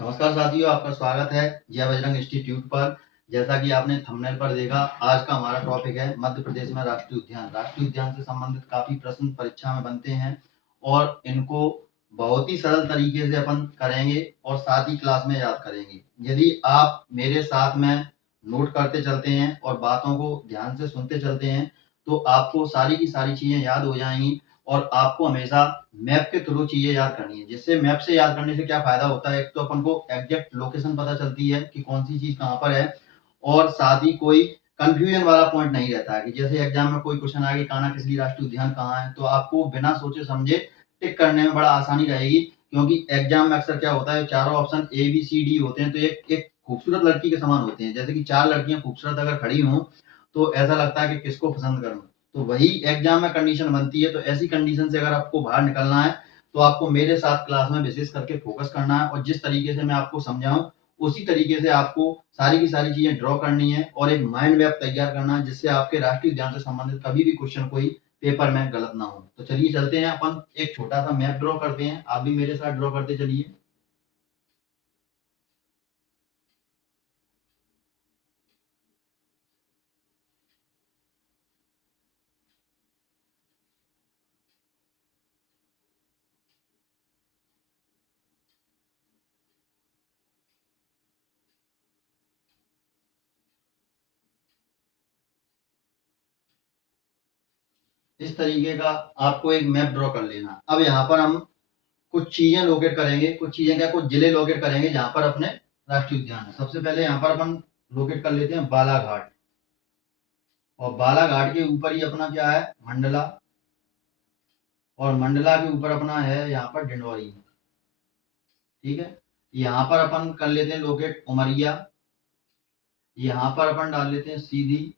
नमस्कार साथियों, आपका स्वागत है जय बजरंग इंस्टीट्यूट पर। जैसा कि आपने थंबनेल पर देखा, आज का हमारा टॉपिक है मध्य प्रदेश में राष्ट्रीय उद्यान। राष्ट्रीय उद्यान से संबंधित काफी प्रश्न परीक्षा में बनते हैं और इनको बहुत ही सरल तरीके से अपन करेंगे और साथ ही क्लास में याद करेंगे। यदि आप मेरे साथ में नोट करते चलते हैं और बातों को ध्यान से सुनते चलते हैं तो आपको सारी की सारी चीजें याद हो जाएंगी। और आपको हमेशा मैप के थ्रू चीजें याद करनी है, जिससे मैप से याद करने से क्या फायदा होता है। एक तो अपन को एग्जैक्ट लोकेशन पता चलती है कि कौन सी चीज कहाँ पर है, और साथ ही कोई कंफ्यूजन वाला पॉइंट नहीं रहता है कि जैसे एग्जाम में कोई क्वेश्चन आ गया कानाकिसली राष्ट्रीय उद्यान कहाँ है, तो आपको बिना सोचे समझे टिक करने में बड़ा आसानी रहेगी। क्योंकि एग्जाम में अक्सर क्या होता है, चारों option A B C D होते हैं तो एक खूबसूरत लड़की के समान होते हैं। जैसे कि चार लड़कियां खूबसूरत अगर खड़ी हों तो ऐसा लगता है कि किसको पसंद करूं, तो वही एग्जाम में कंडीशन बनती है। तो ऐसी कंडीशन से अगर आपको बाहर निकलना है तो आपको मेरे साथ क्लास में विशेष करके फोकस करना है, और जिस तरीके से मैं आपको समझाऊं उसी तरीके से आपको सारी की सारी चीजें ड्रॉ करनी है और एक माइंड मैप तैयार करना है, जिससे आपके राष्ट्रीय उद्यान से संबंधित कभी भी क्वेश्चन कोई पेपर में गलत ना हो। तो चलिए चलते हैं, अपन एक छोटा सा मैप ड्रॉ करते हैं। आप भी मेरे साथ ड्रॉ करते चलिए। इस तरीके का आपको एक मैप ड्रॉ कर लेना। अब यहाँ पर हम कुछ चीजें लोकेट करेंगे, कुछ चीजें क्या, कुछ जिले लोकेट करेंगे जहां पर अपने राष्ट्रीय उद्यान है। सबसे पहले यहाँ पर अपन लोकेट कर लेते हैं बालाघाट, और बालाघाट के ऊपर ही अपना क्या है, मंडला, और मंडला के ऊपर अपना है यहाँ पर डिंडोरी। ठीक है, यहाँ पर अपन कर लेते हैं लोकेट उमरिया, यहाँ पर अपन डाल लेते हैं सीधी,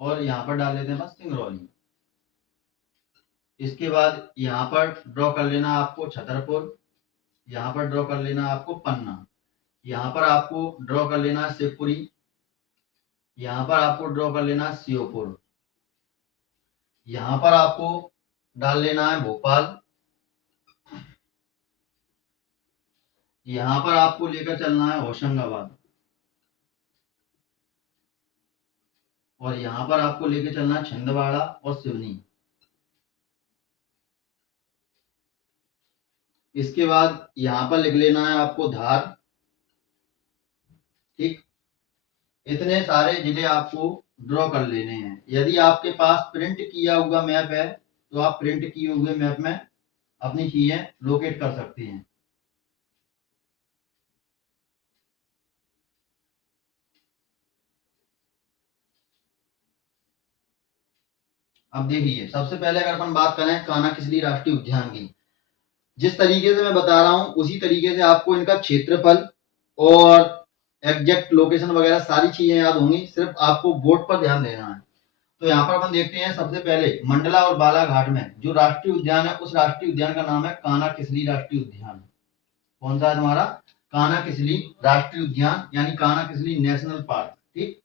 और यहाँ पर डाल लेते हैं बस सिंगरौली। इसके बाद यहाँ पर ड्रॉ कर लेना आपको छतरपुर, यहाँ पर ड्रॉ कर लेना आपको पन्ना, यहाँ पर आपको ड्रॉ कर लेना शिवपुरी, यहाँ पर आपको ड्रॉ कर लेना श्योपुर, यहाँ पर आपको डाल लेना है भोपाल, यहाँ पर आपको लेकर चलना है होशंगाबाद, और यहाँ पर आपको लेकर चलना है छिंदवाड़ा और सिवनी। इसके बाद यहाँ पर लिख लेना है आपको धार। ठीक, इतने सारे जिले आपको ड्रॉ कर लेने हैं। यदि आपके पास प्रिंट किया हुआ मैप है तो आप प्रिंट किए हुए मैप में अपनी चीजें लोकेट कर सकते हैं। अब देखिए, सबसे पहले अगर अपन बात करें कानाकिसली राष्ट्रीय उद्यान की, जिस तरीके से मैं बता रहा हूं उसी तरीके से आपको इनका क्षेत्रफल और एग्जैक्ट लोकेशन वगैरह सारी चीजें याद होंगी, सिर्फ आपको बोर्ड पर ध्यान देना है। तो यहाँ पर अपन देखते हैं, सबसे पहले मंडला और बालाघाट में जो राष्ट्रीय उद्यान है उस राष्ट्रीय उद्यान का नाम है कानाकिसली राष्ट्रीय उद्यान। कौन सा है तुम्हारा, कानाकिसली राष्ट्रीय उद्यान, यानी कानाकिसली नेशनल पार्क। ठीक,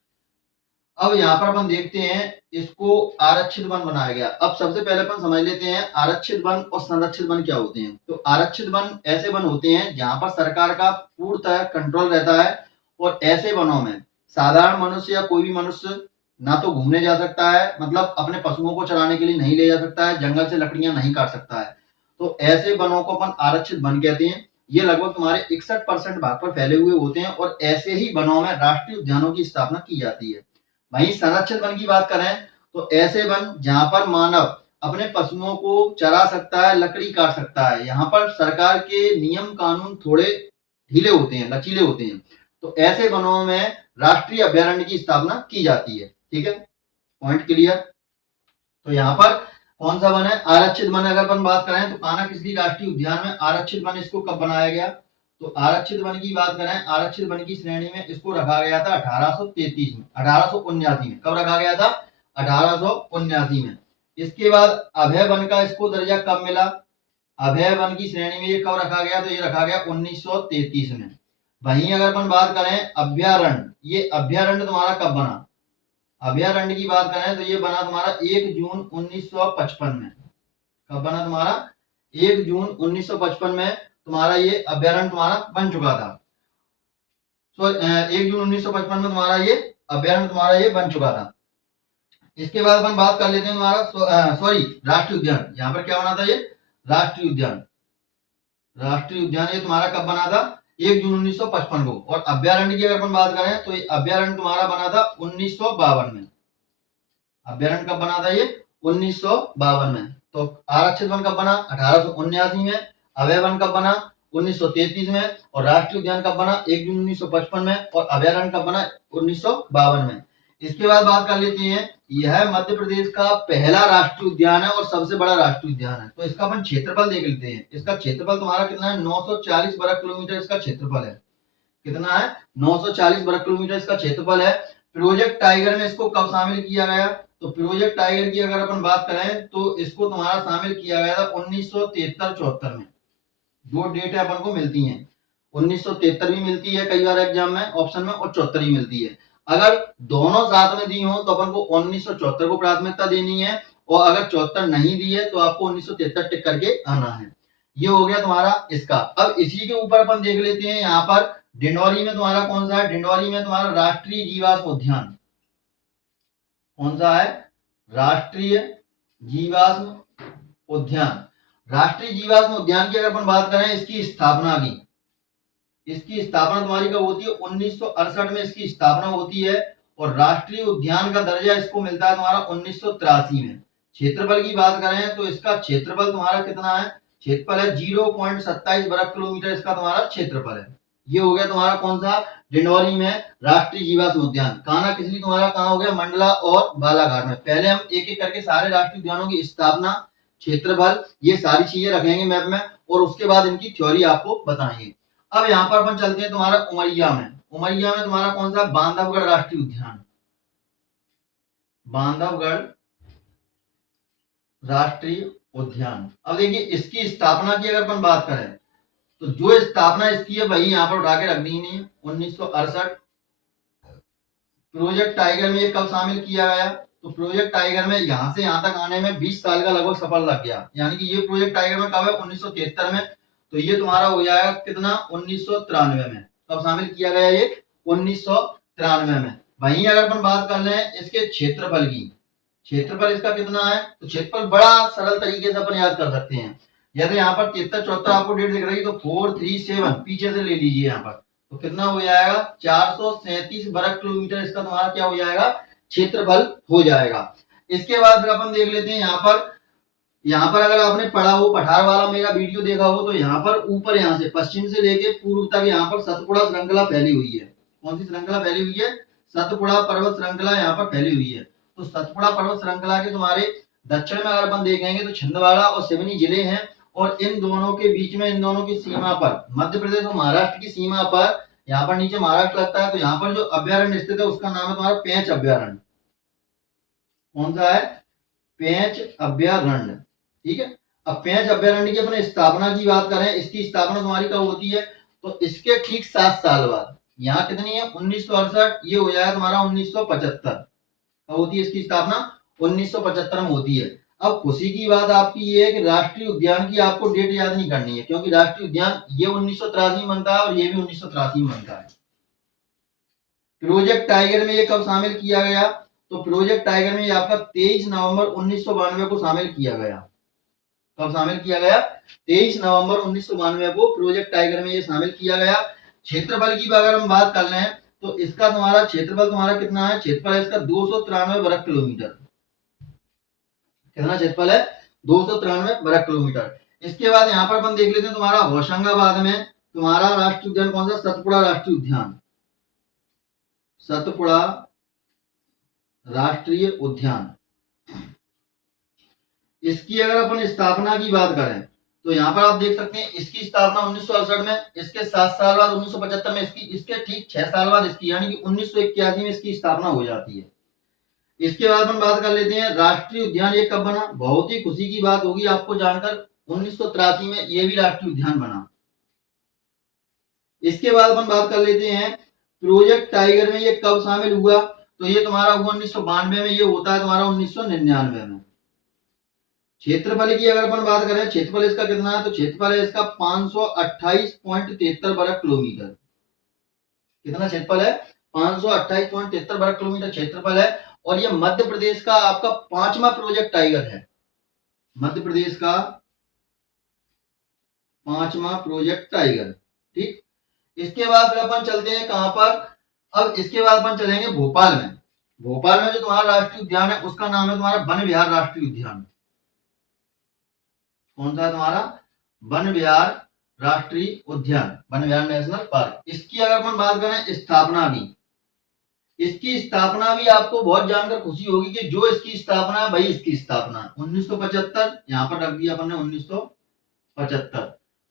अब यहाँ पर अपन देखते हैं इसको आरक्षित वन बनाया गया। अब सबसे पहले अपन समझ लेते हैं आरक्षित वन और संरक्षित वन क्या होते हैं। तो आरक्षित वन ऐसे वन होते हैं जहां पर सरकार का पूर्णतः कंट्रोल रहता है, और ऐसे वनों में साधारण मनुष्य या कोई भी मनुष्य ना तो घूमने जा सकता है, मतलब अपने पशुओं को चराने के लिए नहीं ले जा सकता है, जंगल से लकड़ियां नहीं काट सकता है। तो ऐसे वनों को अपन आरक्षित वन कहते हैं। ये लगभग तुम्हारे 61% भाग पर फैले हुए होते हैं, और ऐसे ही वनों में राष्ट्रीय उद्यानों की स्थापना की जाती है। वहीं संरक्षित वन की बात करें तो ऐसे वन जहां पर मानव अपने पशुओं को चरा सकता है, लकड़ी काट सकता है। यहाँ पर सरकार के नियम कानून थोड़े ढीले होते हैं, लचीले होते हैं। तो ऐसे वनों में राष्ट्रीय अभ्यारण्य की स्थापना की जाती है। ठीक है, पॉइंट क्लियर। तो यहाँ पर कौन सा वन है, आरक्षित वन। अगर अपन बात करें तो कानाकिसली राष्ट्रीय उद्यान में आरक्षित वन इसको कब बनाया गया, तो आरक्षित वन की बात करें, आरक्षित वन की श्रेणी में इसको रखा गया था 1833 में, 1879 में। कब रखा गया था, 1879 में। इसके बाद अभय वन का इसको दर्जा कब मिला, अभय वन की श्रेणी में ये कब रखा गया, तो ये रखा गया 1933 में। वहीं अगर अपन बात करें अभ्यारण्य, ये अभ्यारण्य तुम्हारा कब बना, अभ्यारण्य की बात करें तो ये बना तुम्हारा 1 जून 1955 में। कब बना तुम्हारा, 1 जून 1955 में तुम्हारा ये अभ्यारण्य तुम्हारा बन चुका था। 1 जून 1955 में तुम्हारा ये अभ्यारण्य तुम्हारा ये बन चुका था। इसके बाद अपन बात कर लेते हैं तुम्हारा सॉरी राष्ट्रीय उद्यान। यहाँ पर क्या बना था ये राष्ट्रीय उद्यान। राष्ट्रीय उद्यान ये तुम्हारा कब बना था 1 जून 1955 को। और अभ्यारण्य की अगर अपन बात करें तो ये अभ्यारण्य तुम्हारा बना था 1952 में। अभ्यारण्य कब बना था ये 1952 में। तो आरक्षित वन कब बना 1879 में। अभय वन कब बना 1933 में। और राष्ट्रीय उद्यान कब बना 1 जून 1955 में। और अभयारण्य कब बना 1952 में। इसके बाद बात कर लेते हैं, यह मध्य प्रदेश का पहला राष्ट्रीय उद्यान है और सबसे बड़ा राष्ट्रीय उद्यान है। तो इसका अपन क्षेत्रफल देख लेते हैं। इसका क्षेत्रफल तुम्हारा कितना है 940 वर्ग किलोमीटर इसका क्षेत्रफल है। कितना है 940 वर्ग किलोमीटर इसका क्षेत्रफल है। प्रोजेक्ट टाइगर में इसको कब शामिल किया गया, तो प्रोजेक्ट टाइगर की अगर अपन बात करें तो इसको तुम्हारा शामिल किया गया था 1973-74 में। दो डेट है अपन को मिलती हैं, 1973 भी मिलती है कई बार एग्जाम में ऑप्शन में और 74 भी मिलती है। अगर दोनों साथ में दी हो तो अपन को 1974 को प्राथमिकता देनी है और अगर 74 नहीं दी है तो आपको 1973 टिक करके आना है। ये हो गया तुम्हारा इसका। अब इसी के ऊपर अपन देख लेते हैं यहाँ पर डिंडौरी में तुम्हारा कौन सा है। डिंडौरी में तुम्हारा राष्ट्रीय जीवाश्म उद्यान कौन सा है, राष्ट्रीय जीवाश्म उद्यान। राष्ट्रीय जीवाश्म उद्यान की अगर अपन बात करें इसकी स्थापना की, इसकी स्थापना तुम्हारी कब होती है 1968 में इसकी स्थापना होती है। और राष्ट्रीय उद्यान का दर्जा इसको मिलता है तुम्हारा 1983 में। क्षेत्रफल की बात करें तो इसका क्षेत्रफल तुम्हारा कितना है, क्षेत्रफल है 0.27 वर्ग किलोमीटर इसका तुम्हारा क्षेत्रफल है। ये हो गया तुम्हारा कौन सा डिंडौरी में राष्ट्रीय जीवाश्म उद्यान। कान्हा किसली तुम्हारा कहाँ हो गया मंडला और बालाघाट में। पहले हम एक एक करके सारे राष्ट्रीय उद्यानों की स्थापना, क्षेत्रफल, ये सारी चीजें रखेंगे मैप में और उसके बाद इनकी थ्योरी आपको बताएंगे। अब यहाँ पर अपन चलते हैं तुम्हारा उमरिया में। उमरिया में तुम्हारा कौन सा बांधवगढ़ राष्ट्रीय उद्यान। बांधवगढ़ राष्ट्रीय उद्यान। अब देखिए इसकी स्थापना की अगर अपन बात करें तो जो स्थापना इसकी है वही यहाँ पर उठा के रख दी नहीं है 1968। प्रोजेक्ट टाइगर में ये कब शामिल किया गया, तो प्रोजेक्ट टाइगर में यहाँ से यहाँ तक आने में 20 साल का लगभग सफर लग गया। यानी कि ये प्रोजेक्ट टाइगर में कब है 1973 में। तो ये तुम्हारा हो जाएगा कितना 1993 में। कब शामिल किया गया ये 1993 में। वहीं अगर अपन बात कर रहे हैं इसके क्षेत्रफल की, क्षेत्रफल इसका कितना है, तो क्षेत्रफल बड़ा सरल तरीके से अपन याद कर सकते हैं। जैसे यहाँ पर 73-74 आपको डेट दिख रही है तो 437 पीछे से ले लीजिए यहाँ पर, तो कितना हो जाएगा 437 वर्ग किलोमीटर इसका तुम्हारा क्या हो जाएगा क्षेत्रफल हो जाएगा। इसके बाद अपन देख लेते हैं यहाँ पर अगर आपने पढ़ा हो पठार वाला मेरा वीडियो देखा हो तो यहाँ पर ऊपर यहाँ से पश्चिम से लेके पूर्व तक यहाँ पर सतपुड़ा श्रृंखला फैली हुई है। कौन सी श्रृंखला फैली हुई है, सतपुड़ा पर्वत श्रृंखला यहाँ पर फैली हुई है। तो सतपुड़ा पर्वत श्रृंखला के तुम्हारे दक्षिण में अगर अपन देखेंगे तो छिंदवाड़ा और सिवनी जिले हैं और इन दोनों के बीच में, इन दोनों की सीमा पर, मध्य प्रदेश और महाराष्ट्र की सीमा पर, यहाँ पर नीचे महाराष्ट्र लगता है तो यहाँ पर जो अभ्यारण्य स्थित है उसका नाम है तुम्हारा पेंच अभ्यारण्य। कौन सा है, पेंच अभ्यारण्य। ठीक है। अब पेंच अभ्यारण्य की अपने स्थापना की बात करें, इसकी स्थापना तुम्हारी कब होती है, तो इसके ठीक 7 साल बाद, यहाँ कितनी है 1968, ये हो जाएगा तुम्हारा 1975। कब होती है इसकी स्थापना 1975 में होती है। अब खुशी की बात आपकी ये है कि राष्ट्रीय उद्यान की आपको डेट याद नहीं करनी है क्योंकि राष्ट्रीय उद्यान ये 1983 में बनता है और ये भी 1983 में बनता है। प्रोजेक्ट टाइगर में ये कब शामिल किया गया, तो प्रोजेक्ट टाइगर में ये आपका 23 नवंबर 1992 को शामिल किया गया। कब शामिल किया गया 23 नवंबर 1992 को प्रोजेक्ट टाइगर में ये शामिल किया गया। क्षेत्रफल की अगर हम बात कर रहे हैं तो इसका तुम्हारा क्षेत्रफल तुम्हारा कितना है, क्षेत्रफल है इसका 293 वर्ग किलोमीटर। कितना क्षेत्रफल है 293 वर्ग किलोमीटर। इसके बाद यहाँ पर अपन देख लेते हैं तुम्हारा होशंगाबाद में तुम्हारा राष्ट्रीय उद्यान कौन सा, सतपुड़ा राष्ट्रीय उद्यान। सतपुड़ा राष्ट्रीय उद्यान, इसकी अगर अपन स्थापना की बात करें तो यहाँ पर आप देख सकते हैं इसकी स्थापना 1968 में, इसके 7 साल बाद 1975 में इसकी, इसके ठीक 6 साल बाद इसकी यानी कि 1981 में इसकी स्थापना हो जाती है। इसके बाद अपन बात कर लेते हैं राष्ट्रीय उद्यान ये कब बना। बहुत ही खुशी की बात होगी आपको जानकर 1983 में ये भी राष्ट्रीय उद्यान बना। इसके बाद अपन बात कर लेते हैं प्रोजेक्ट टाइगर में ये कब शामिल हुआ, तो ये तुम्हारा हुआ 1992 में, ये होता है तुम्हारा 1999 में। क्षेत्रफल की अगर अपन बात करें, क्षेत्रफल इसका कितना है, तो क्षेत्रफल है इसका 528.73 वर्ग किलोमीटर। कितना क्षेत्रफल है? 528.73 वर्ग किलोमीटर क्षेत्रफल है। और ये मध्य प्रदेश का आपका 5वां प्रोजेक्ट टाइगर है, मध्य प्रदेश का 5वां प्रोजेक्ट टाइगर। ठीक, इसके बाद फिर अपन चलते हैं कहां पर? अब इसके बाद अपन चलेंगे भोपाल में। भोपाल में जो तुम्हारा राष्ट्रीय उद्यान है उसका नाम है तुम्हारा वन विहार राष्ट्रीय उद्यान। कौन सा है तुम्हारा? वन विहार राष्ट्रीय उद्यान, वन विहार नेशनल पार्क। इसकी अगर अपन बात करें स्थापना की, इसकी स्थापना भी आपको बहुत जानकर खुशी होगी कि जो इसकी स्थापना है भाई, इसकी स्थापना 1975, यहां पर रख दिया अपन ने 1975।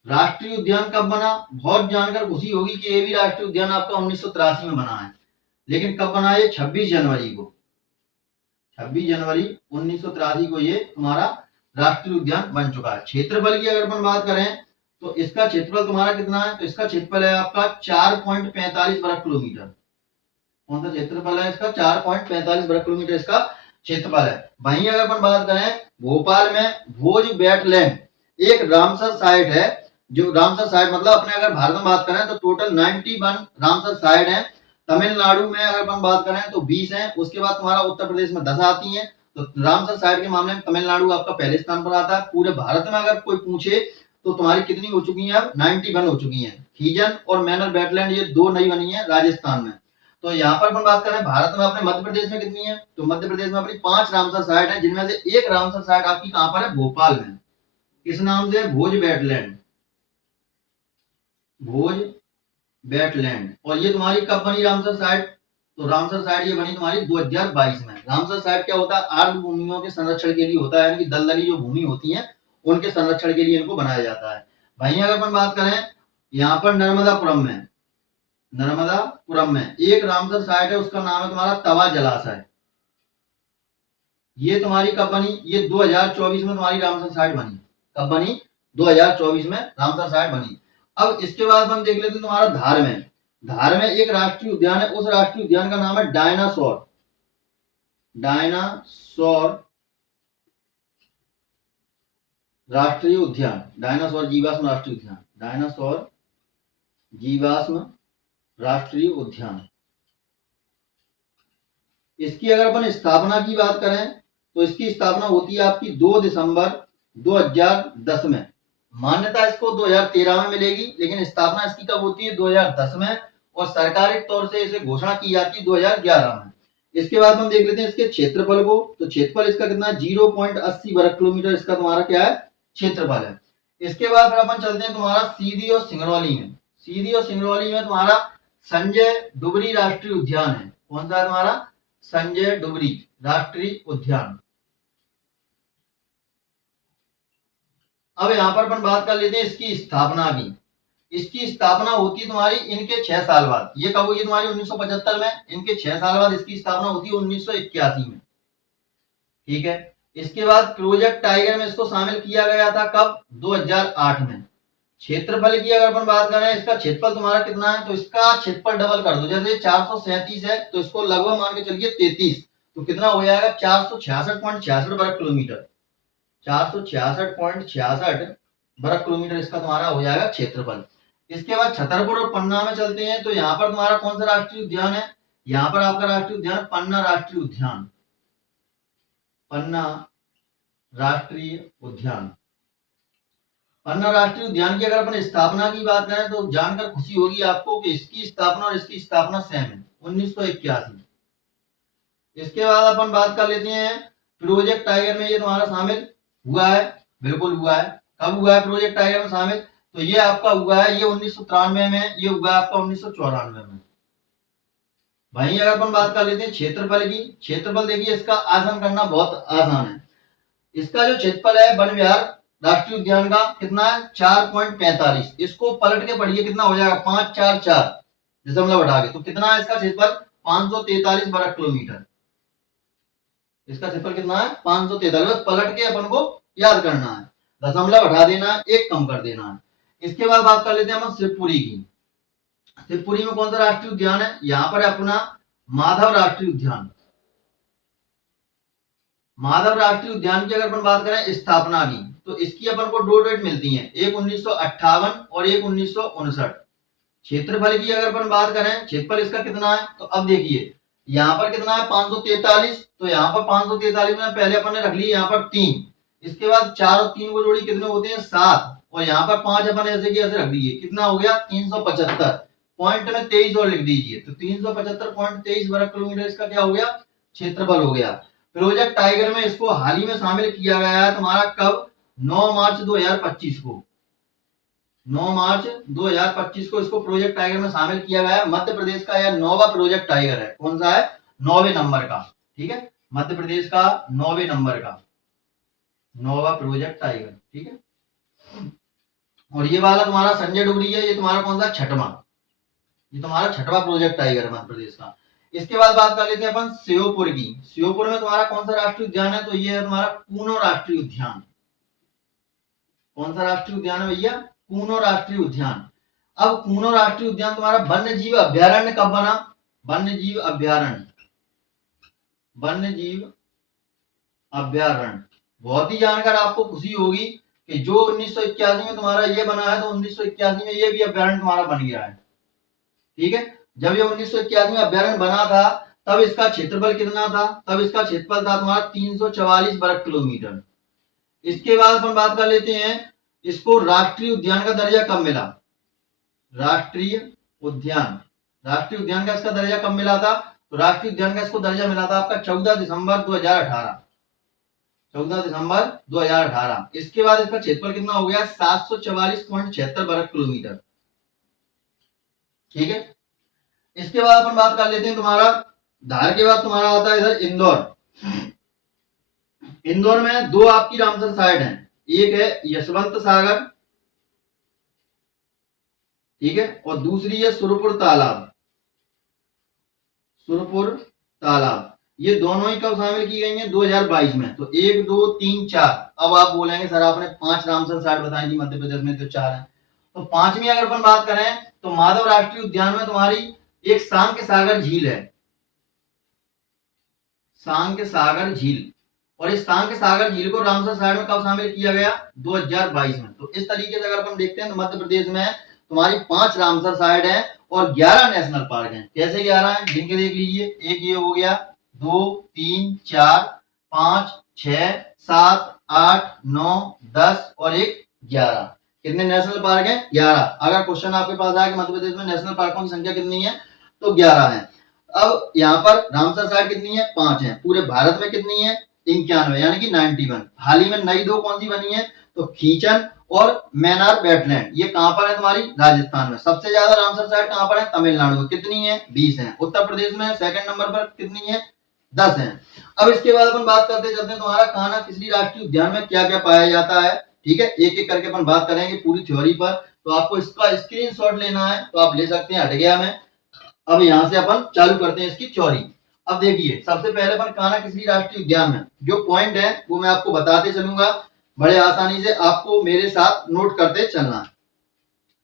राष्ट्रीय उद्यान कब बना? बहुत जानकर खुशी होगी कि ये भी राष्ट्रीय उद्यान आपका 1983 में बना है। लेकिन कब बना? ये 26 जनवरी को, 26 जनवरी 1983 को ये हमारा राष्ट्रीय उद्यान बन चुका है। क्षेत्रफल की अगर अपन बात करें तो इसका क्षेत्रफल तुम्हारा कितना है? तो इसका क्षेत्रफल है आपका 4.45 वर्ग किलोमीटर। कौन सा क्षेत्रफल है इसका? 4.45 वर्ग किलोमीटर इसका क्षेत्रफल है। वहीं अगर अपन बात करें भोपाल में भोज वेटलैंड एक रामसर साइट है, जो रामसर साइट मतलब अपने अगर भारत में बात करें तो टोटल 91 रामसर साइट है। तमिलनाडु में अगर अपन बात करें तो 20 है, उसके बाद तुम्हारा उत्तर प्रदेश में 10 आती है। तो रामसर साइट के मामले में तमिलनाडु आपका पहले स्थान पर आता है। पूरे भारत में अगर कोई पूछे तो तुम्हारी कितनी हो चुकी है? अब 91 हो चुकी है। खीजन और मैनर वेटलैंड ये 2 नई बनी है राजस्थान में। तो यहाँ पर अपन बात करें भारत में अपने मध्य प्रदेश में कितनी है? तो मध्य प्रदेश में अपनी 5 रामसर साइट है, जिनमें से एक रामसर साइट आपकी कहां पर है? भोपाल में। किस नाम से? भोज वेटलैंड, भोज वेटलैंड। और ये तुम्हारी कब बनी रामसर साइट? तो रामसर साइट ये बनी तुम्हारी 2022 में। रामसर साइट क्या होता है? आर्द्र भूमियों के संरक्षण के लिए होता है, यानी कि दलदली जो भूमि होती है उनके संरक्षण के लिए इनको बनाया जाता है। वहीं अगर अपन बात करें यहाँ पर नर्मदापुरम में, नर्मदापुरम में एक रामसर साइट है, उसका नाम है तुम्हारा तवा जलाशय। ये तुम्हारी कब बनी? ये 2024 में तुम्हारी रामसर साइट बनी। कब बनी? 2024 में रामसर साइट बनी। अब इसके बाद हम देख लेते हैं तुम्हारा धार में। धार में एक राष्ट्रीय उद्यान है, उस राष्ट्रीय उद्यान का नाम है डायनासोर, डायनासोर राष्ट्रीय उद्यान, डायनासोर जीवाश्म राष्ट्रीय उद्यान, डायनासोर जीवाश्म राष्ट्रीय उद्यान। इसकी अगर अपन स्थापना की बात करें तो इसकी स्थापना होती है आपकी 2 दिसंबर 2010 में। मान्यता इसको 2013 में मिलेगी, लेकिन स्थापना इसकी कब होती है? 2010 में। और सरकारी तौर से इसे घोषणा की जाती है 2011 में। इसके बाद हम देख लेते हैं इसके क्षेत्रफल को। तो क्षेत्रफल इसका कितना है? 0.80 वर्ग किलोमीटर इसका तुम्हारा क्या है? क्षेत्रफल है। इसके बाद फिर अपन चलते हैं तुम्हारा सीधी और सिंगरौली में। सीधी और सिंगरौली में तुम्हारा संजय डुबरी राष्ट्रीय उद्यान है। कौन सा है तुम्हारा? संजय डुबरी राष्ट्रीय उद्यान। अब यहां पर अपन बात कर लेते हैं इसकी स्थापना की। इसकी स्थापना होती है तुम्हारी इनके 6 साल बाद। ये कब हुई तुम्हारी? 1975 में। इनके 6 साल बाद इसकी स्थापना होती है 1981 में। ठीक है। इसके बाद प्रोजेक्ट टाइगर में इसको शामिल किया गया था कब? 2008 में। क्षेत्रफल की अगर अपन बात करें, इसका क्षेत्रफल तुम्हारा कितना है? तो इसका क्षेत्रफल डबल कर दो। जैसे 437 है तो इसको लगभग मान के चलिए 33, तो कितना हो जाएगा? 466.66 वर्ग किलोमीटर। 466.66 वर्ग किलोमीटर इसका तुम्हारा हो जाएगा क्षेत्रफल। इसके बाद छतरपुर और पन्ना में चलते हैं। तो यहाँ पर तुम्हारा कौन सा राष्ट्रीय उद्यान है? यहाँ पर आपका राष्ट्रीय उद्यान पन्ना राष्ट्रीय उद्यान, पन्ना राष्ट्रीय उद्यान। पन्ना राष्ट्रीय उद्यान की अगर अपन स्थापना की बात करें तो जानकर खुशी होगी आपको कि इसकी स्थापना और इसकी स्थापना सेम है, 1981। इसके बाद अपन बात कर लेते हैं प्रोजेक्ट टाइगर में ये तुम्हारा शामिल हुआ है। बिल्कुल हुआ है। कब हुआ है प्रोजेक्ट टाइगर में शामिल? तो ये आपका हुआ है, ये 1993 में, ये हुआ है आपका 1994 में। वहीं अगर अपन बात कर लेते हैं क्षेत्रफल की। क्षेत्रफल देखिए इसका आसान करना बहुत आसान है। इसका जो क्षेत्रफल है वन विहार राष्ट्रीय उद्यान का कितना है? 4.45। इसको पलट के पढ़िए कितना हो जाएगा? 544 दशमलव हटा के, तो कितना है इसका क्षेत्रफल? 543 वर्ग किलोमीटर। इसका क्षेत्रफल कितना है? 543। बस पलट के अपन को याद करना है, दशमलव हटा देना है, एक कम कर देना है। इसके बाद बात कर लेते हैं हम शिवपुरी की। शिवपुरी में कौन सा राष्ट्रीय उद्यान है? यहाँ पर है अपना माधव राष्ट्रीय उद्यान। माधव राष्ट्रीय उद्यान की अगर अपन बात करें स्थापना की, तो इसकी अपन को 2 डेट मिलती हैं, एक 1958 और एक 1959। क्षेत्रफल की अगर अपन बात करें, क्षेत्रफल इसका कितना है, तो अब देखिए यहाँ पर कितना है 543, तो यहाँ पर 543 में पहले अपन ने रख ली यहाँ पर 3, इसके बाद 4 और 3 को जोड़ी कितने होते हैं 7, और यहाँ पर 5 अपन ऐसे की ऐसे रख दीजिए, कितना हो गया 375, पॉइंट में 23 और लिख दीजिए, तो 375.23 वर्ग किलोमीटर इसका क्या हो गया, क्षेत्रफल हो गया। प्रोजेक्ट टाइगर में इसको हाल ही में शामिल किया गया है तुम्हारा कब, 9 मार्च 2025 को, 9 मार्च 2025 को इसको प्रोजेक्ट टाइगर में शामिल किया गया है। मध्य प्रदेश का यह 9वां प्रोजेक्ट टाइगर है। कौन सा है, 9वें नंबर का, ठीक है, मध्य प्रदेश का 9वें नंबर का 9वां प्रोजेक्ट टाइगर, ठीक है। और ये वाला तुम्हारा संजय डोगरी है, ये तुम्हारा कौन सा, छठवां, ये तुम्हारा छठवां प्रोजेक्ट टाइगर है मध्य प्रदेश का। इसके बाद बात कर लेते हैं अपन श्योपुर की। श्योपुर में तुम्हारा कौन सा राष्ट्रीय उद्यान है, तो ये है तुम्हारा कूनो राष्ट्रीय उद्यान। कौन सा राष्ट्रीय उद्यान है भैया, कूनो राष्ट्रीय उद्यान। अब कूनो राष्ट्रीय उद्यान तुम्हारा वन्य जीव अभ्यारण्य कब बना, वन्य जीव अभ्यारण्य, वन्य जीव अभ्यारण्य, बहुत ही जानकर आपको खुशी होगी कि जो 1981 में तुम्हारा ये बना है, तो 1981 में ये भी अभ्यारण्य तुम्हारा बन गया है, ठीक है। जब ये 1981 में अभ्यारण्य बना था, तब इसका क्षेत्रफल कितना था, तब इसका क्षेत्रफल था तुम्हारा 344 वर्ग किलोमीटर। इसके बाद अपन बात कर लेते हैं इसको राष्ट्रीय उद्यान का दर्जा कब मिला, राष्ट्रीय उद्यान, राष्ट्रीय उद्यान का इसका दर्जा कब मिला था, तो राष्ट्रीय उद्यान का इसको दर्जा मिला था आपका 14 दिसंबर 2018, 14 दिसंबर 2018। इसके बाद इसका क्षेत्रफल कितना हो गया, 744.76 वर्ग किलोमीटर, ठीक है। इसके बाद अपन बात कर लेते हैं तुम्हारा धार के बाद तुम्हारा आता है इधर इंदौर। इंदौर में दो आपकी रामसर साइट हैं, एक है यशवंत सागर, ठीक है, और दूसरी है सुरपुर तालाब, सुरपुर तालाब। ये दोनों ही कब शामिल की गई हैं, 2022 में। तो 1 2 3 4, अब आप बोलेंगे सर आपने 5 रामसर साइट बताई थी मध्य प्रदेश में, तो 4 है, तो 5वीं अगर अपन बात करें तो माधव राष्ट्रीय उद्यान में तुम्हारी एक सांक्य सागर झील है, सांक्य सागर झील, और इस सांक्य सागर झील को रामसर साइट में कब शामिल किया गया, 2022 में। तो इस तरीके से अगर अपन देखते हैं तो मध्य प्रदेश में तुम्हारी 5 रामसर साइट है और 11 नेशनल पार्क हैं। कैसे 11 हैं, जिनके देख लीजिए, एक ये हो गया, 2 3 4 5 6 7 8 9 10 और एक 11। कितने नेशनल पार्क हैं, 11। अगर क्वेश्चन आपके पास आया कि मध्य प्रदेश में नेशनल पार्कों की संख्या कितनी है, तो 11 है। अब यहाँ पर रामसर साइट कितनी है, 5 है। पूरे भारत में कितनी है, 91, यानी कि 91। हाल ही में नई 2 कौन सी बनी है, तो खींचन और मैनार वेटलैंड, ये कहां पर है, तुम्हारी राजस्थान में। सबसे ज्यादा रामसर साइट कहां पर है, तमिलनाडु में, कितनी है, 20 है। उत्तर प्रदेश में सेकंड नंबर पर कितनी है, 10 है। अब इसके बाद अपन बात करते चलते हैं तुम्हारा कान्हा किसली राष्ट्रीय उद्यान में क्या क्या पाया जाता है, ठीक है। एक एक करके अपन बात करेंगे पूरी थ्योरी पर, तो आपको इसका स्क्रीनशॉट लेना है तो आप ले सकते हैं, हट गया मैं। अब यहां से अपन चालू करते हैं इसकी थ्योरी। अब देखिए सबसे पहले अपन कान्हा किसली राष्ट्रीय उद्यान में जो पॉइंट है वो मैं आपको बताते चलूंगा, बड़े आसानी से आपको मेरे साथ नोट करते चलना है,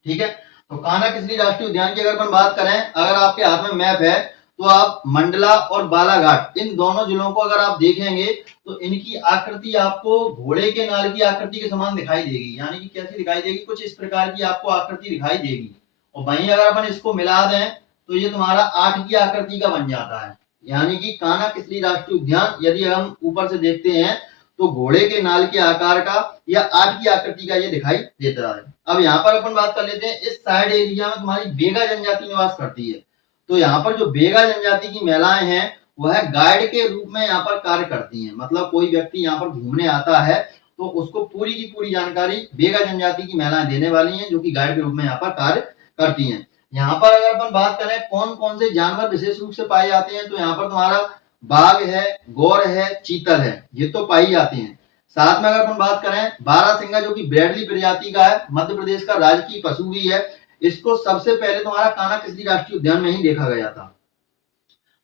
ठीक है। तो कान्हा किसली राष्ट्रीय उद्यान की अगर अपन बात करें, अगर आपके हाथ में मैप है तो आप मंडला और बालाघाट इन दोनों जिलों को अगर आप देखेंगे तो इनकी आकृति आपको घोड़े के नाल की आकृति के समान दिखाई देगी, यानी कि कैसी दिखाई देगी, कुछ इस प्रकार की आपको आकृति दिखाई देगी। और वहीं अगर अपन इसको मिला दें तो ये तुम्हारा 8 की आकृति का बन जाता है, यानी कि कान्हा किसली राष्ट्रीय उद्यान यदि हम ऊपर से देखते हैं तो घोड़े के नाल के आकार का या 8 की आकृति का ये दिखाई देता है। अब यहाँ पर अपन बात कर लेते हैं, इस साइड एरिया में तुम्हारी बेगा जनजाति निवास करती है। तो यहाँ पर जो बेगा जनजाति की महिलाएं हैं वह गाइड के रूप में यहाँ पर कार्य करती हैं। मतलब कोई व्यक्ति यहाँ पर घूमने आता है तो उसको पूरी की पूरी जानकारी बेगा जनजाति की महिलाएं देने वाली हैं, जो कि गाइड के रूप में यहाँ पर कार्य करती हैं। यहाँ पर अगर अपन बात करें कौन कौन से जानवर विशेष रूप से पाए जाते हैं, तो यहाँ पर तुम्हारा बाघ है, गौर है, चीतल है, ये तो पाई जाती हैं। साथ में अगर अपन बात करें बारहसिंगा जो कि ब्रैडली प्रजाति का है, मध्य प्रदेश का राजकीय पशु भी है, इसको सबसे पहले तुम्हारा कान्हा किसली राष्ट्रीय उद्यान में ही देखा गया था।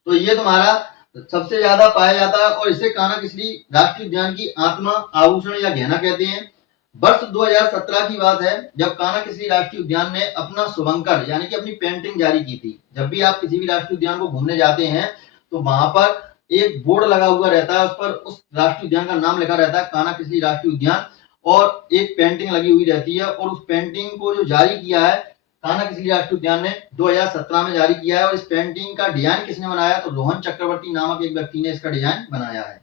तो ये तुम्हारा सबसे ज्यादा पाया जाता है और इसे कान्हा किसली राष्ट्रीय उद्यान की आत्मा, आभूषण या गहना कहते हैं। वर्ष 2017 की बात है जब कान्हा किसली राष्ट्रीय उद्यान ने अपना शुभंकर यानी कि अपनी पेंटिंग जारी की थी। जब भी आप किसी भी राष्ट्रीय उद्यान को घूमने जाते हैं तो वहां पर एक बोर्ड लगा हुआ रहता है, उस पर उस राष्ट्रीय उद्यान का नाम लिखा रहता है कान्हा किसली राष्ट्रीय उद्यान, और एक पेंटिंग लगी हुई रहती है। और उस पेंटिंग को जो जारी किया है कान्हा किसली राष्ट्रीय उद्यान ने 2017 में जारी किया है। और इस पेंटिंग का डिजाइन किसने बनाया, तो रोहन चक्रवर्ती नामक एक व्यक्ति ने इसका डिजाइन बनाया है।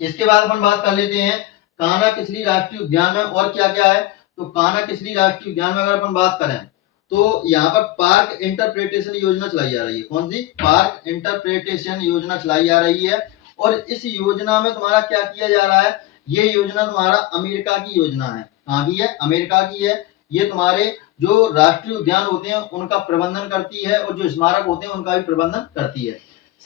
इसके बाद अपन बात कर लेते हैं कान्हा किसली राष्ट्रीय उद्यान में और क्या क्या है। तो कान्हा किसली राष्ट्रीय उद्यान में अगर अपन बात करें तो यहाँ पर पार्क इंटरप्रिटेशन योजना चलाई जा रही है। कौन सी, पार्क इंटरप्रिटेशन योजना चलाई जा रही है। और इस योजना में तुम्हारा क्या किया जा रहा है, ये योजना तुम्हारा अमेरिका की योजना है। कहाँ की है, अमेरिका की है। ये तुम्हारे जो राष्ट्रीय उद्यान होते हैं उनका प्रबंधन करती है और जो स्मारक होते हैं उनका भी प्रबंधन करती है।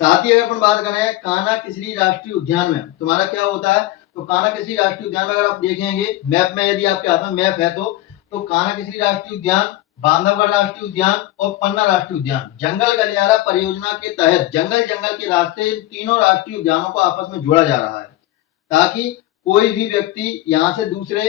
साथ ही अगर अपन बात करें कान्हा किसली राष्ट्रीय उद्यान में तुम्हारा क्या होता है, तो कान्हा किसली राष्ट्रीय उद्यान में अगर आप देखेंगे मैप में, यदि आपके हाथ में मैप है तो कान्हा किसली राष्ट्रीय उद्यान, बांधवगढ़ राष्ट्रीय उद्यान और पन्ना राष्ट्रीय उद्यान जंगल गलियारा परियोजना के तहत जंगल के रास्ते तीनों राष्ट्रीय उद्यानों को आपस में जोड़ा जा रहा है, ताकि कोई भी व्यक्ति यहाँ से दूसरे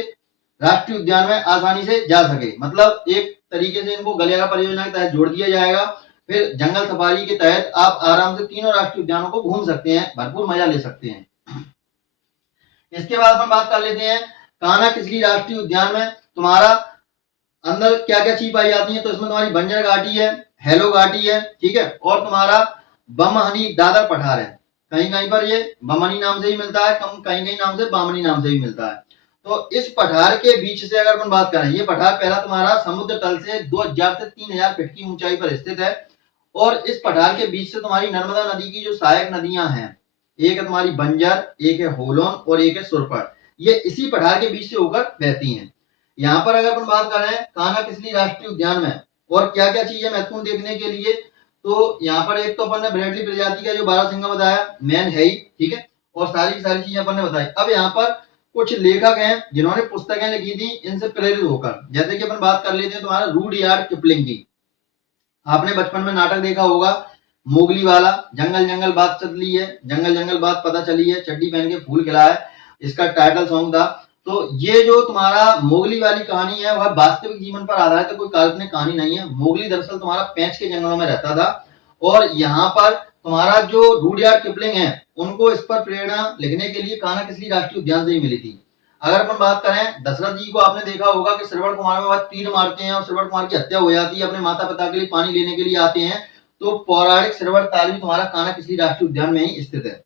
राष्ट्रीय उद्यान में आसानी से जा सके। मतलब एक तरीके से इनको गलियारा परियोजना के तहत जोड़ दिया जाएगा। फिर जंगल सफारी के तहत आप आराम से तीनों राष्ट्रीय उद्यानों को घूम सकते हैं, भरपूर मजा ले सकते हैं। इसके बाद अपन बात कर लेते हैं कान्हा किसली राष्ट्रीय उद्यान में तुम्हारा अंदर क्या क्या चीज पाई जाती है। तो इसमें तुम्हारी बंजर घाटी है, हेलो घाटी है, ठीक है, और तुम्हारा बमहनी दादर पठार है। कहीं कहीं पर ये बमहनी नाम से ही मिलता है, कहीं कहीं नाम से बामनी नाम से भी मिलता है। तो इस पठार के बीच से अगर अपन बात करें, ये पठार पहला तुम्हारा समुद्र तल से 2000 से 3000 फीट की ऊंचाई पर स्थित है। और इस पठार के बीच से तुम्हारी नर्मदा नदी की जो सहायक नदियां हैं, एक है तुम्हारी बंजर, एक है होलोन और एक है सुरपड़, ये इसी पठार के बीच से होकर बहती हैं। यहाँ पर अगर अपन बात करें कान्हा किसली राष्ट्रीय उद्यान में और क्या क्या चीजें महत्वपूर्ण देखने के लिए, तो यहाँ पर एक तो अपन ने ब्रैडली प्रजाति का जो बारहसिंगा बताया, मैन है ही, ठीक है, और सारी चीजें अपन ने बताई। अब यहाँ पर कुछ लेखक हैं जिन्होंने पुस्तकें लिखी थी इनसे प्रेरित होकर, जैसे कि अपन बात कर लेते हैं तुम्हारा रूडयार्ड किपलिंग की। आपने बचपन में नाटक देखा होगा मोगली वाला, जंगल बात चली है, जंगल बात पता चली है, चड्डी पहन के फूल खिला है, इसका टाइटल सॉन्ग था। तो ये जो तुम्हारा मोगली वाली कहानी है वह वास्तविक जीवन पर आधारित है, कोई काल्पनिक कहानी नहीं है। मोगली दरअसल तुम्हारा पेंच के जंगलों में रहता था और यहाँ पर तुम्हारा जो रूडयार्ड किपलिंग है उनको इस पर प्रेरणा लिखने के लिए कान्हा किसली राष्ट्रीय उद्यान से ही मिली थी। अगर अपन बात करें दशरथ जी को, आपने देखा होगा कि श्रवण कुमार में वह तीर मारते हैं और श्रवण कुमार की हत्या हो जाती है, अपने माता पिता के लिए पानी लेने के लिए आते हैं। तो पौराणिक श्रवण ताल भी तुम्हारा कान्हा किसली राष्ट्रीय उद्यान में ही स्थित है।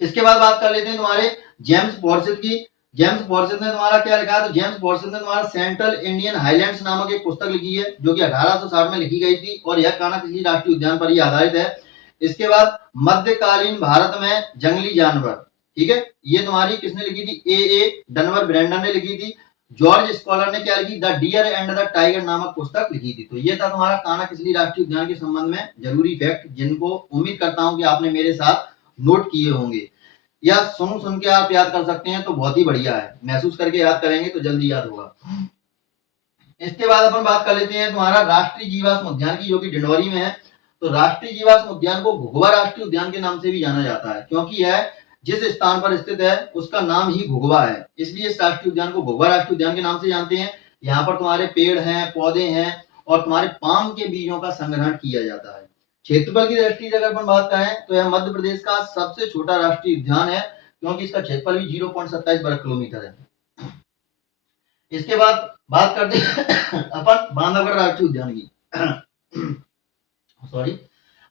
इसके बाद बात कर लेते हैं तुम्हारे जेम्स फॉर्सिथ की। जेम्स फॉर्सिथ ने तुम्हारा क्या लिखा है, तो जेम्स फॉर्सिथ ने तुम्हारा सेंट्रल इंडियन हाईलैंड्स नामक एक पुस्तक लिखी है जो कि 1860 में लिखी गई थी और यह कान्हा किसली राष्ट्रीय उद्यान पर ही आधारित है। इसके बाद मध्यकालीन भारत में जंगली जानवर, ठीक है, ये तुम्हारी किसने लिखी थी, ए डनवर ब्रैंडन ने लिखी थी। जॉर्ज स्कॉलर ने क्या लिखी, the deer and the tiger नामक पुस्तक लिखी थी। तो ये था तुम्हारा कान्हा किसली राष्ट्रीय उद्यान के संबंध में जरूरी फैक्ट, जिनको उम्मीद करता हूं कि आपने मेरे साथ नोट किए होंगे या सुन के आप याद कर सकते हैं, तो बहुत ही बढ़िया है। महसूस करके याद करेंगे तो जल्दी याद होगा। इसके बाद अपन बात कर लेते हैं तुम्हारा राष्ट्रीय जीवाश्म उद्यान की, जो कि डिंडोरी में है। तो राष्ट्रीय जीवाश्म उद्यान को घुघुआ राष्ट्रीय उद्यान के नाम से भी जाना जाता है, क्योंकि यह जिस स्थान पर स्थित है उसका नाम ही घुघुआ है, इसलिए इस राष्ट्रीय उद्यान को घुघुआ राष्ट्रीय उद्यान के नाम से जानते हैं। यहाँ पर तुम्हारे पेड़ हैं, पौधे हैं और तुम्हारे पाम के बीजों का संग्रहण किया जाता है। क्षेत्रफल की दृष्टि से अगर अपन बात करें तो यह मध्य प्रदेश का सबसे छोटा राष्ट्रीय उद्यान है, क्योंकि इसका क्षेत्रफल भी 0.27 वर्ग किलोमीटर है। इसके बाद बात करते हैं अपन बांधवगढ़ राष्ट्रीय उद्यान की। सॉरी,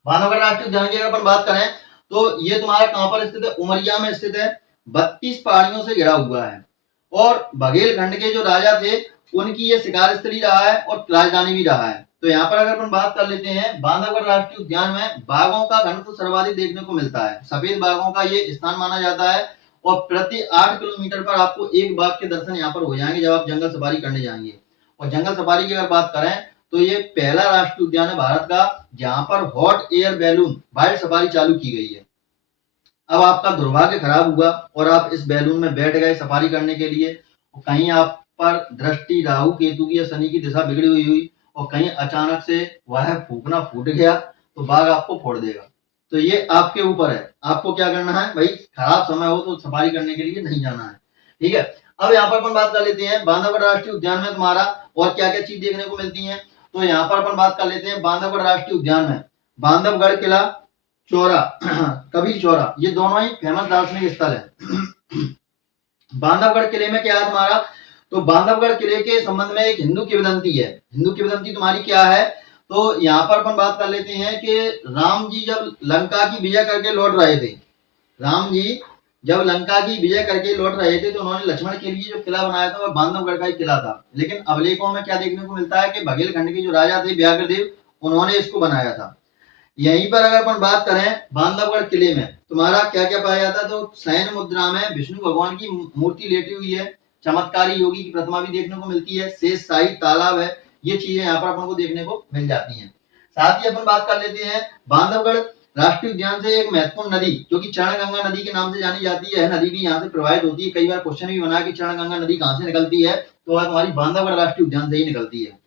बांधवगढ़ राष्ट्रीय उद्यान की अगर अपन बात करें तो ये तुम्हारा कहां पर स्थित है, उमरिया में स्थित है। 32 पहाड़ियों से घिरा हुआ है और बघेलखंड के जो राजा थे उनकी ये शिकार स्थली रहा है और राजधानी भी रहा है। तो यहाँ पर अगर अपन बात कर लेते हैं बांधवगढ़ राष्ट्रीय उद्यान में बाघों का घनत्व सर्वाधिक देखने को मिलता है। सफेद बाघों का ये स्थान माना जाता है और प्रति 8 किलोमीटर पर आपको एक बाघ के दर्शन यहाँ पर हो जाएंगे जब आप जंगल सफारी करने जाएंगे। और जंगल सफारी की अगर बात करें तो ये पहला राष्ट्रीय उद्यान है भारत का जहां पर hot air balloon wild safari चालू की गई है। अब आपका दुर्भाग्य खराब हुआ और आप इस बैलून में बैठ गए सफारी करने के लिए, कहीं आप पर दृष्टि राहु केतु की या शनि की दिशा बिगड़ी हुई और कहीं अचानक से वह फूकना फूट गया तो बाघ आपको फोड़ देगा। तो ये आपके ऊपर है, आपको क्या करना है भाई, खराब समय हो तो सफारी करने के लिए नहीं जाना है, ठीक है। अब यहाँ पर अपन बात कर लेते हैं बांधवगढ़ राष्ट्रीय उद्यान में तुम्हारा और क्या क्या चीज देखने को मिलती है। तो यहाँ पर अपन बात कर लेते हैं बांधवगढ़ राष्ट्रीय उद्यान में बांधवगढ़ किला, चौरा, कबीर चौरा, ये दोनों ही फेमस दार्शनिक स्थल है। बांधवगढ़ किले में क्या है तुम्हारा, तो बांधवगढ़ किले के संबंध में एक हिंदू किंवदंती है। हिंदू किंवदंती तुम्हारी क्या है, तो यहाँ पर अपन बात कर लेते हैं कि राम जी जब लंका की विजय करके लौट रहे थे, राम जी जब लंका की विजय करके लौट रहे थे तो उन्होंने लक्ष्मण के लिए जो किला बनाया था वह बांधवगढ़ का ही किला था। लेकिन अभिलेखों में क्या देखने को मिलता है कि बघेलखंड के जो राजा थे व्याघ्रदेव, उन्होंने इसको बनाया था। यहीं पर अगर अपन बात करें बांधवगढ़ किले में तुम्हारा क्या क्या पाया जाता है, तो शयन मुद्रा में विष्णु भगवान की मूर्ति लेटी हुई है, चमत्कारी योगी की प्रतिमा भी देखने को मिलती है, शेष शाही तालाब है, ये चीजें यहाँ पर अपन को देखने को मिल जाती हैं। साथ ही अपन बात कर लेते हैं बांधवगढ़ राष्ट्रीय उद्यान से एक महत्वपूर्ण नदी जो कि चरणगंगा नदी के नाम से जानी जाती है, नदी भी यहाँ से प्रवाहित होती है। कई बार क्वेश्चन भी बना कि चरणगंगा नदी कहाँ से निकलती है, तो हमारी बांधवगढ़ राष्ट्रीय उद्यान से ही निकलती है।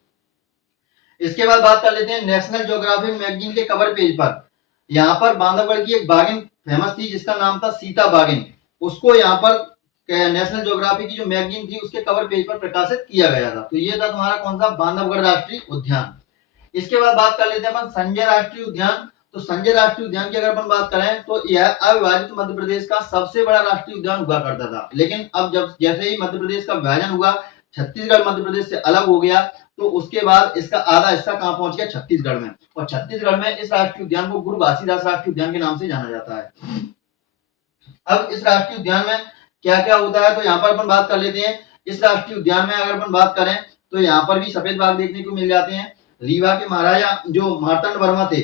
इसके बाद बात कर लेते हैं नेशनल ज्योग्राफिक मैगजीन के कवर पेज पर, यहाँ पर बांधवगढ़ की एक बागिन फेमस थी जिसका नाम था सीता बागिन, उसको यहाँ पर नेशनल ज्योग्राफी की जो मैगजीन थी उसके कवर पेज पर प्रकाशित किया गया था। तो ये था तुम्हारा कौन सा, बांधवगढ़ राष्ट्रीय उद्यान। इसके बाद बात कर लेते हैं अपन संजय राष्ट्रीय उद्यान। तो संजय राष्ट्रीय उद्यान की अगर अपन बात करें तो यह अविभाजित मध्य प्रदेश का सबसे बड़ा राष्ट्रीय उद्यान हुआ करता था, लेकिन अब जब जैसे ही मध्य प्रदेश का विभाजन हुआ, छत्तीसगढ़ मध्य प्रदेश से अलग हो गया, तो उसके बाद इसका आधा हिस्सा कहाँ पहुंच गया, छत्तीसगढ़ में। और छत्तीसगढ़ में इस राष्ट्रीय उद्यान को गुरु घासीदास राष्ट्रीय उद्यान के नाम से जाना जाता है। अब इस राष्ट्रीय उद्यान में क्या क्या होता है, तो यहाँ पर अपन बात कर लेते हैं। इस राष्ट्रीय उद्यान में अगर अपन बात करें तो यहाँ पर भी सफेद बाघ देखने को मिल जाते हैं। रीवा के महाराजा जो मार्तंड वर्मा थे,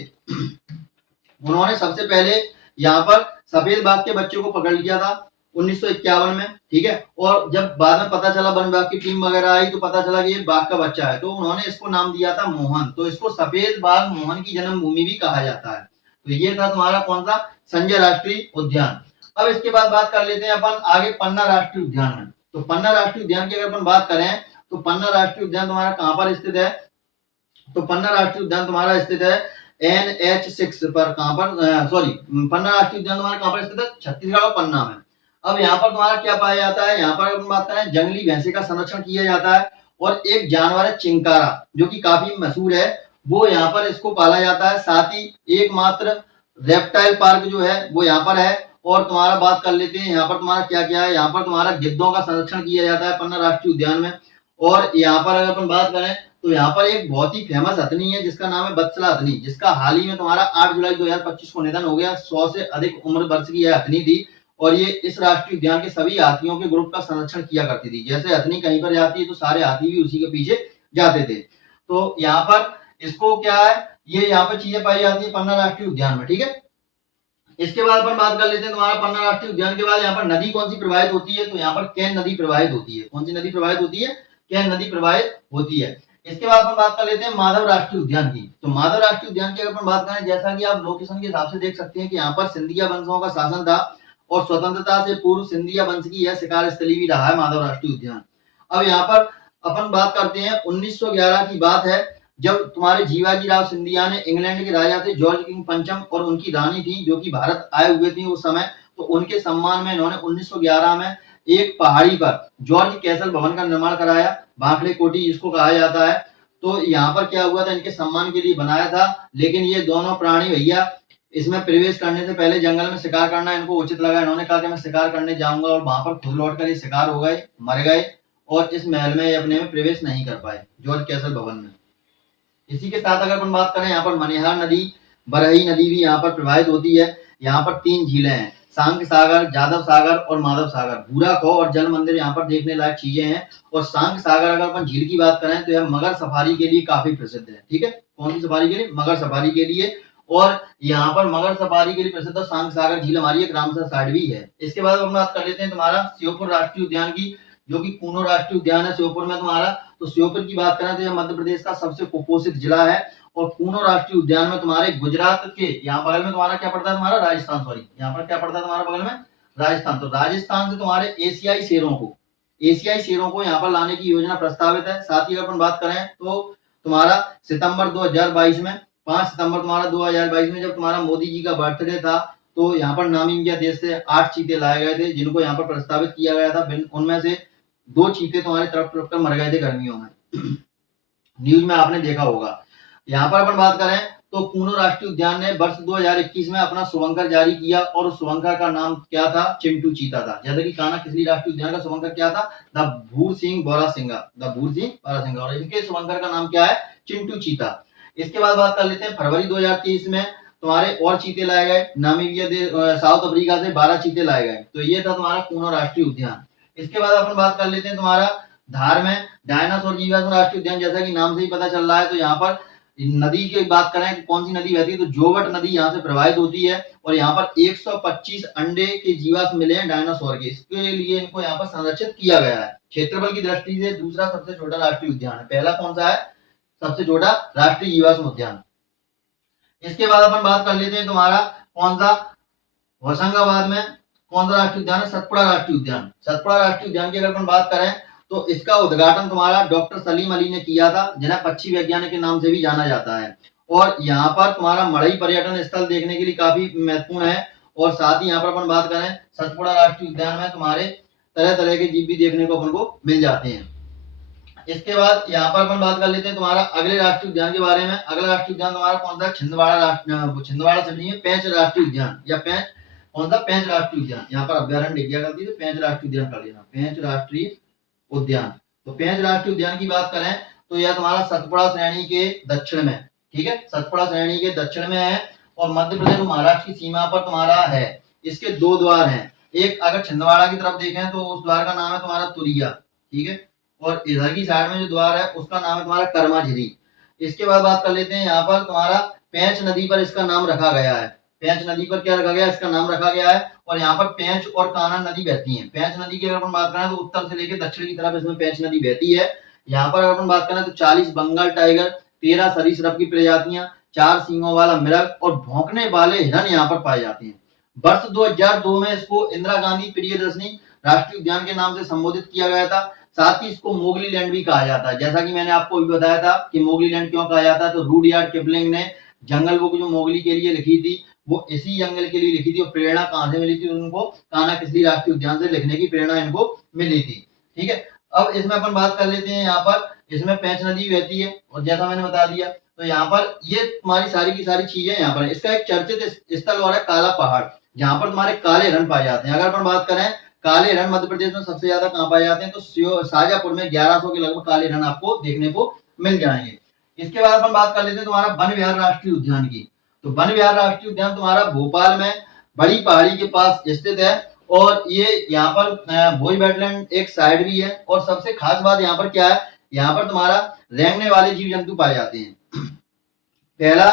उन्होंने सबसे पहले यहाँ पर सफेद बाघ के बच्चों को पकड़ लिया था 1951 में, ठीक है। और जब बाद में पता चला, वन विभाग की टीम वगैरह आई तो पता चला कि ये बाघ का बच्चा है, तो उन्होंने इसको नाम दिया था मोहन। तो इसको सफेद बाघ मोहन की जन्मभूमि भी कहा जाता है। तो ये था तुम्हारा कौन सा, संजय राष्ट्रीय उद्यान। अब इसके बाद बात कर लेते हैं अपन आगे पन्ना राष्ट्रीय उद्यान में। तो पन्ना राष्ट्रीय उद्यान की अगर अपन बात करें तो पन्ना राष्ट्रीय उद्यान तुम्हारा कहाँ पर स्थित है, तो पन्ना राष्ट्रीय उद्यान तुम्हारा स्थित है NH6 पर, कहां पर, सॉरी, पन्ना राष्ट्रीय उद्यान तुम्हारा कहां पर स्थित है, छत्तीसगढ़ और पन्ना में। अब यहाँ पर तुम्हारा क्या पाया जाता है, यहाँ पर अपन बात करें जंगली भैंसे का संरक्षण किया जाता है, और एक जानवर है चिंकारा जो कि काफी मशहूर है, वो यहाँ पर इसको पाला जाता है। साथ ही एकमात्र रेप्टाइल पार्क जो है वो यहाँ पर है। और तुम्हारा बात कर लेते हैं यहाँ पर तुम्हारा क्या क्या है, यहाँ पर तुम्हारा गिद्धों का संरक्षण किया जाता है पन्ना राष्ट्रीय उद्यान में। और यहाँ पर अगर अपन बात करें तो यहाँ पर एक बहुत ही फेमस हथनी है जिसका नाम है वत्सला हथनी, जिसका हाल ही में तुम्हारा 8 जुलाई 2025 को निधन हो गया। 100 से अधिक उम्र वर्ष की यह हथनी थी, और ये इस राष्ट्रीय उद्यान के सभी हाथियों के ग्रुप का संरक्षण किया करती थी। जैसे हथनी कहीं पर जाती है तो सारे हाथी भी उसी के पीछे जाते थे। तो यहाँ पर इसको क्या है, ये यहाँ पर चीजें पाई जाती है पन्ना राष्ट्रीय उद्यान में, ठीक है। इसके बाद अपन बात कर लेते हैं तुम्हारा पन्ना राष्ट्रीय उद्यान के बाद यहाँ पर नदी कौन सी प्रवाहित होती है, तो यहाँ पर केन नदी प्रवाहित होती है। कौन सी नदी प्रवाहित होती है, केन नदी प्रवाहित होती है। इसके बाद अपन बात कर लेते हैं माधव राष्ट्रीय उद्यान की। तो माधव राष्ट्रीय उद्यान की अगर अपन बात करें, जैसा कि आप लोकेशन के हिसाब से देख सकते हैं कि यहाँ पर सिंधिया वंशों का शासन था, और स्वतंत्रता से पूर्व सिंधिया वंश की यह शिकार स्थली भी रहा है माधव राष्ट्रीय उद्यान। अब यहाँ पर अपन बात करते हैं 1911 की बात है, जब तुम्हारे जीवाजी राव सिंधिया ने, इंग्लैंड के राजा थे जॉर्ज किंग पंचम, और उनकी रानी थी जो कि भारत आए हुए थे उस समय, तो उनके सम्मान में इन्होंने 1911 में एक पहाड़ी पर जॉर्ज कैसल भवन का निर्माण कराया, भाखड़े कोठी जिसको कहा जाता है। तो यहाँ पर क्या हुआ था, इनके सम्मान के लिए बनाया था, लेकिन ये दोनों प्राणी भैया इसमें प्रवेश करने से पहले जंगल में शिकार करना इनको उचित लगा। इन्होंने कहा कि मैं शिकार करने जाऊंगा, और वहां पर खुद लौट कर ये शिकार हो गए, मर गए, और इस महल में अपने में प्रवेश नहीं कर पाए, जॉर्ज कैसल भवन में। इसी के साथ अगर अपन बात करें, यहाँ पर मनिहार नदी, बरही नदी भी यहाँ पर प्रवाहित होती है। यहाँ पर 3 झीलें हैं, सांक सागर, जादव सागर और माधव सागर। भूरा खो और जल मंदिर यहाँ पर देखने लायक चीजें हैं। और सांक सागर अगर अपन झील की बात करें तो यह मगर सफारी के लिए काफी प्रसिद्ध है, ठीक है। कौन सी सफारी के लिए, मगर सफारी के लिए। और यहाँ पर मगर सफारी के लिए प्रसिद्ध सांक सागर झील हमारी एक रामसर साइड भी है। इसके बाद हम बात कर लेते हैं तुम्हारा श्योपुर राष्ट्रीय उद्यान की, जो कि कूनो राष्ट्रीय उद्यान है श्योपुर में तुम्हारा। तो श्योपुर की बात करें तो यह मध्य प्रदेश का सबसे कुपोषित जिला है। और कूनो राष्ट्रीय उद्यान में तुम्हारे गुजरात के यहाँ बगल में तुम्हारा क्या पड़ता है, तुम्हारा राजस्थान, सॉरी, यहाँ पर क्या पड़ता है तुम्हारा बगल में, राजस्थान। तो राजस्थान से तुम्हारे एशियाई शेरों को यहाँ पर लाने की योजना प्रस्तावित है। साथ ही अगर अपन बात करें तो तुम्हारा सितंबर 2022 में, 5 सितंबर तुम्हारा 2022 में जब तुम्हारा मोदी जी का बर्थडे था, तो यहाँ पर नामीबिया देश से 8 चीते लाए गए थे, जिनको यहाँ पर प्रस्तावित किया गया था। उनमें से 2 चीते तुम्हारे तरफ कर मर गए थे गर्मियों में। न्यूज में आपने देखा होगा। यहाँ पर अपन बात करें तो कूनो राष्ट्रीय उद्यान ने वर्ष 2021 में अपना शुभंकर जारी किया और उस शुभंकर का नाम क्या था, चिंटू चीता था। जैसे कि कान्हा किसली राष्ट्रीय उद्यान का शुभंकर क्या था, द भूर सिंह बोरासिंगा, और इनके शुभंकर का नाम क्या है, चिंटू चीता। इसके बाद बात कर लेते हैं फरवरी 2023 में तुम्हारे और चीते लाए गए, नामीबिया साउथ अफ्रीका से 12 चीते लाए गए। तो ये था तुम्हारा कूनो राष्ट्रीय उद्यान। इसके बाद अपन बात कर लेते हैं तुम्हारा धार में डायनासोर जीवाश्म राष्ट्रीय उद्यान। जैसा कि नाम से ही पता चल रहा है, तो यहाँ पर नदी की बात करें कि कौन सी नदी बहती है, तो जोवट नदी यहाँ से प्रवाहित होती है और यहाँ पर 125 अंडे के जीवाश्म मिले हैं डायनासोर के। इसके लिए इनको यहाँ पर संरक्षित किया गया है। क्षेत्रफल की दृष्टि से दूसरा सबसे छोटा राष्ट्रीय उद्यान है। पहला कौन सा है, सबसे छोटा राष्ट्रीय जीवाश्म उद्यान। इसके बाद अपन बात कर लेते हैं तुम्हारा कौन सा, होशंगाबाद में कौन सा राष्ट्रीय उद्यान है, सतपुड़ा राष्ट्रीय उद्यान। सतपुड़ा राष्ट्रीय उद्यान की अगर अपन बात करें तो इसका उद्घाटन तुम्हारा डॉक्टर सलीम अली ने किया था, जिन्हें पक्षी वैज्ञानिक के नाम से भी जाना जाता है। और यहाँ पर तुम्हारा मड़ई पर्यटन स्थल देखने के लिए काफी महत्वपूर्ण है। और साथ ही यहाँ पर अपन बात करें सतपुड़ा राष्ट्रीय उद्यान में तुम्हारे तरह तरह के जीव भी देखने को अपन को मिल जाते हैं। इसके बाद यहाँ पर अपन बात कर लेते हैं तुम्हारा अगले राष्ट्रीय उद्यान के बारे में। अगला राष्ट्रीय उद्यान तुम्हारा कौन सा, छिंदवाड़ा से नहीं है, पेंच राष्ट्रीय उद्यान या पेंच, कौन सा, पेंच राष्ट्रीय उद्यान। यहाँ पर अभ्यारण्य लिख दिया करती है, तो पेंच राष्ट्रीय उद्यान कर लेना, पेंच राष्ट्रीय उद्यान। तो पेंच राष्ट्रीय उद्यान की बात करें तो यह तुम्हारा सतपुड़ा श्रेणी के दक्षिण में, ठीक है, सतपुड़ा श्रेणी के दक्षिण में है और मध्य प्रदेश और महाराष्ट्र की सीमा पर तुम्हारा है। इसके दो द्वार हैं, एक अगर छिंदवाड़ा की तरफ देखें तो उस द्वार का नाम है तुम्हारा तुरिया, ठीक है, और इधर की साइड में जो द्वार है उसका नाम है तुम्हारा कर्माझिरी। इसके बाद बात कर लेते हैं यहाँ पर तुम्हारा पेंच नदी पर इसका नाम रखा गया है। पेंच नदी पर क्या रखा गया है, इसका नाम रखा गया है। और यहाँ पर पेंच और कान्हा नदी बहती है। पेंच नदी की अगर अपन बात करें तो उत्तर से लेकर दक्षिण की तरफ इसमें पेंच नदी बहती है। यहाँ पर अगर अपन बात करें तो 40 बंगाल टाइगर, 13 सरीसृप की प्रजातियां, 4 सींगों वाला मृग और भौंकने वाले हिरन यहाँ पर पाए जाते हैं। वर्ष 2002 में इसको इंदिरा गांधी प्रियदर्शनी राष्ट्रीय उद्यान के नाम से संबोधित किया गया था। साथ ही इसको मोगली लैंड भी कहा जाता है। जैसा कि मैंने आपको भी बताया था कि मोगली लैंड क्यों कहा जाता है, तो रूडयार्ड किपलिंग ने जंगल बुक जो मोगली के लिए लिखी थी वो इसी जंगल के लिए लिखी थी। और प्रेरणा कहां से मिली थी उनको, कान्हा किसली राष्ट्रीय उद्यान से लिखने की प्रेरणा इनको मिली थी, ठीक है। अब इसमें अपन बात कर लेते हैं, यहाँ पर इसमें पेंच नदी बहती है और जैसा मैंने बता दिया, तो यहाँ पर ये तुम्हारी सारी की सारी चीजें यहाँ पर। इसका एक चर्चित स्थल और है काला पहाड़, जहाँ पर तुम्हारे काले हिरन पाए जाते हैं। अगर अपन बात करें काले हिरन मध्य प्रदेश में सबसे ज्यादा कहाँ पाए जाते हैं, तो शाजापुर में 1100 के लगभग काले हिरन आपको देखने को मिल जाएंगे। इसके बाद अपन बात कर लेते हैं तुम्हारा वन विहार राष्ट्रीय उद्यान की। तो वन विहार राष्ट्रीय उद्यान तुम्हारा भोपाल में बड़ी पहाड़ी के पास स्थित है और ये यहाँ पर भोज वेटलैंड एक साइड भी है। और सबसे खास बात यहाँ पर क्या है, यहाँ पर तुम्हारा रेंगने वाले जीव जंतु पाए जाते हैं। पहला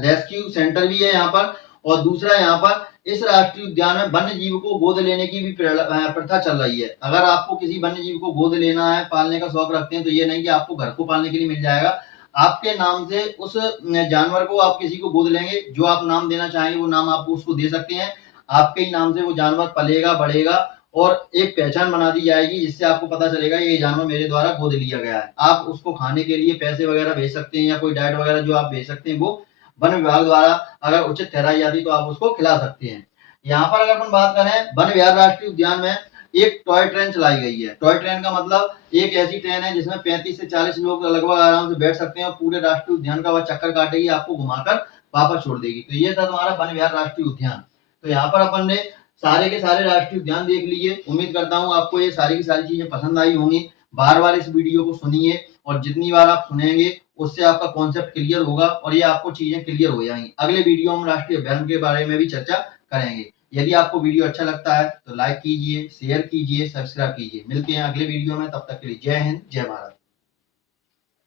रेस्क्यू सेंटर भी है यहाँ पर, और दूसरा यहाँ पर इस राष्ट्रीय उद्यान में वन्य जीव को गोद लेने की भी प्रथा चल रही है। अगर आपको किसी वन्य जीव को गोद लेना है, पालने का शौक रखते हैं, तो ये नहीं कि आपको घर को पालने के लिए मिल जाएगा। आपके नाम से उस जानवर को आप किसी को गोद लेंगे, जो आप नाम देना चाहेंगे वो नाम आप उसको दे सकते हैं। आपके ही नाम से वो जानवर पलेगा, बढ़ेगा और एक पहचान बना दी जाएगी, जिससे आपको पता चलेगा ये जानवर मेरे द्वारा गोद लिया गया है। आप उसको खाने के लिए पैसे वगैरह भेज सकते हैं या कोई डाइट वगैरह जो आप भेज सकते हैं वो वन विभाग द्वारा अगर उचित ठहराई जाती तो आप उसको खिला सकते हैं। यहाँ पर अगर अपन बात करें वन विहार राष्ट्रीय उद्यान में एक टॉय ट्रेन चलाई गई है। टॉय ट्रेन का मतलब एक ऐसी ट्रेन है जिसमें 35 से 40 लोग लगभग आराम से बैठ सकते हैं और पूरे राष्ट्रीय उद्यान का वह चक्कर काटेगी, आपको घुमाकर वापस छोड़ देगी। तो ये था तुम्हारा वन विहार राष्ट्रीय उद्यान। तो यहाँ पर अपन ने सारे के सारे राष्ट्रीय उद्यान देख लिए। उम्मीद करता हूँ आपको ये सारी की सारी चीजें पसंद आई होंगी। बार बार इस वीडियो को सुनिए और जितनी बार आप सुनेंगे उससे आपका कॉन्सेप्ट क्लियर होगा और ये आपको चीजें क्लियर हो जाएंगी। अगले वीडियो में राष्ट्रीय अभ्यारण्य के बारे में भी चर्चा करेंगे। यदि आपको वीडियो अच्छा लगता है तो लाइक कीजिए, शेयर कीजिए, सब्सक्राइब कीजिए। मिलते हैं अगले वीडियो में, तब तक के लिए जय हिंद, जय भारत।